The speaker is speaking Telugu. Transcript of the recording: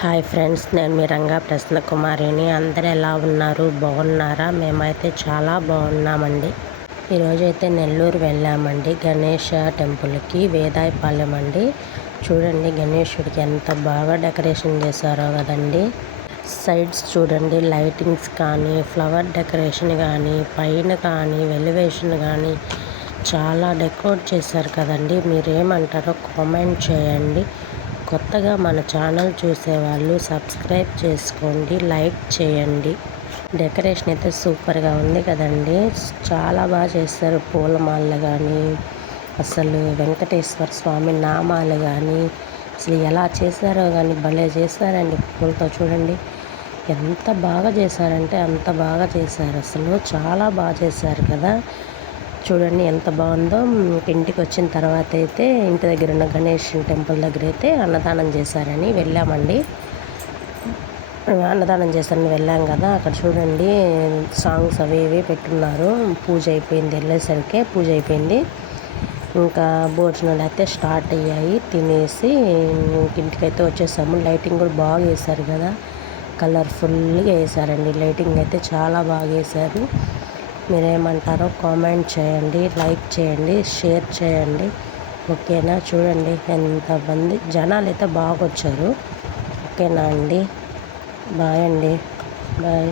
హాయ్ ఫ్రెండ్స్, నేను మీ రంగా ప్రసన్న కుమారిని. అందరూ ఎలా ఉన్నారు? బాగున్నారా? మేమైతే చాలా బాగున్నామండి. ఈరోజైతే నెల్లూరు వెళ్ళామండి గణేష టెంపుల్కి, వేదాయపాలెం అండి. చూడండి గణేషుడికి ఎంత బాగా డెకరేషన్ చేశారో కదండి. సైడ్స్ చూడండి, లైటింగ్స్ కానీ, ఫ్లవర్ డెకరేషన్ కానీ, పైన కానీ, వెలివేషన్ కానీ చాలా డెకరేట్ చేశారు కదండి. మీరేమంటారో కామెంట్ చేయండి. కొత్తగా మన ఛానల్ చూసేవాళ్ళు సబ్స్క్రైబ్ చేసుకోండి, లైక్ చేయండి. డెకరేషన్ అయితే సూపర్గా ఉంది కదండి. చాలా బాగా చేస్తారు. పూలమాలలు కానీ, అసలు వెంకటేశ్వర స్వామి నామాలు కానీ అసలు ఎలా చేశారో కానీ భలే చేశారండి. పూలతో చూడండి ఎంత బాగా చేశారంటే అంత బాగా చేశారు. అసలు చాలా బాగా చేశారు కదా. చూడండి ఎంత బాగుందో. ఇంటికి వచ్చిన తర్వాత అయితే ఇంటి దగ్గర ఉన్న గణేష్ టెంపుల్ దగ్గర అయితే అన్నదానం చేశారని వెళ్ళామండి. అన్నదానం చేశారని వెళ్ళాం కదా. అక్కడ చూడండి సాంగ్స్ అవి ఇవి పెట్టున్నారు. పూజ అయిపోయింది, వెళ్ళేసరికి పూజ అయిపోయింది. ఇంకా భోజనాలు అయితే స్టార్ట్ అయ్యాయి. తినేసి ఇంటికైతే వచ్చేసాము. లైటింగ్ కూడా బాగా వేశారు కదా, కలర్ఫుల్గా వేశారండి. లైటింగ్ అయితే చాలా బాగా వేశారు. మీరేమంటారో కామెంట్ చేయండి, లైక్ చేయండి, షేర్ చేయండి. ఓకేనా? చూడండి ఎంతమంది జనాలు అయితే బాగా వచ్చారు. ఓకేనా అండి? బాయ్ అండి, బాయ్.